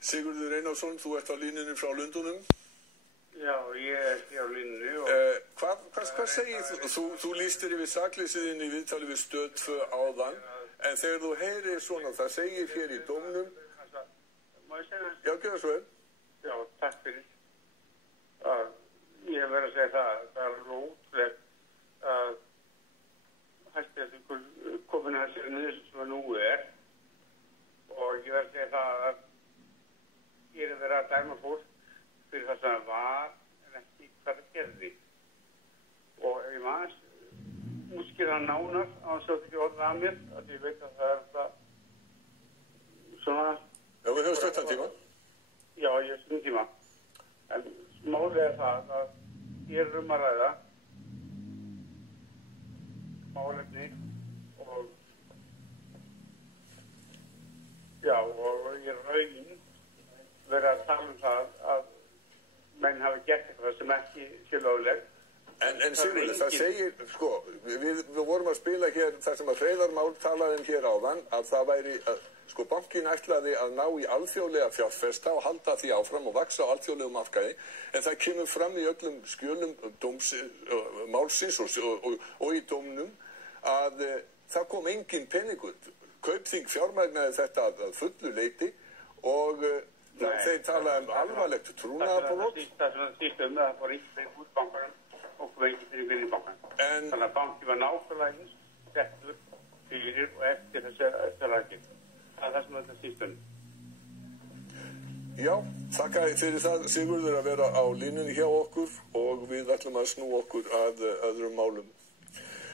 Sigurður Einarsson, þú ert á línunni frá Lundúnum. Já, ég hér á línunni. Hvað segir þú? Þú lýstir yfir sakleysiðinni í viðtali við Stöð 2 áðan, en þegar þú heyrir svona, það segir hér í dómnum... Má ég segja það? Já, gjör það svo vel. Já, takk fyrir. Ég hef verið að segja það er ótrúlegt að Hæstiréttur komin að þessi niðurstöðu sem nú og ég verið að segja það að ég er verið að dæma fólk fyrir það sem það var en ekki hvað það gerði og ef ég maður útskýra nánar á þess að ekki orða að mér að ég veit að það það svona Já, við höfum stuttan tíma. Já, ég hef stuttan tíma en málið er það að ég er að ræða málefni og já, og ég er raun verið að tala það að menn hafi gert eitthvað sem ekki sé löglegt. En Sigurður, það segir, sko, við vorum að spila hér þar sem að Hreiðar Már talaði hér áðan að það væri, sko, bankinn ætlaði að ná í alþjóðlega fjárfesta og halda því áfram og vaxa á alþjóðlegum markaði, en það kemur fram í öllum skjölum málsins og í dómnum að það kom engin peningur. Kaupþing fjármagnaði þetta að fullu leyti og þeir talaði alvarlegt trúnaðarbrot. Það sem það síst það fór ekki út bankanum og kom ekki fyrir í bankanum. Þannig að banki var nákvæmlega eins settur fyrir og eftir þessi rækjum. Það er það sem þetta síst Já, þakka fyrir það Sigurður að vera á línunni hjá okkur og við ætlum að snúa okkur að öðrum málum.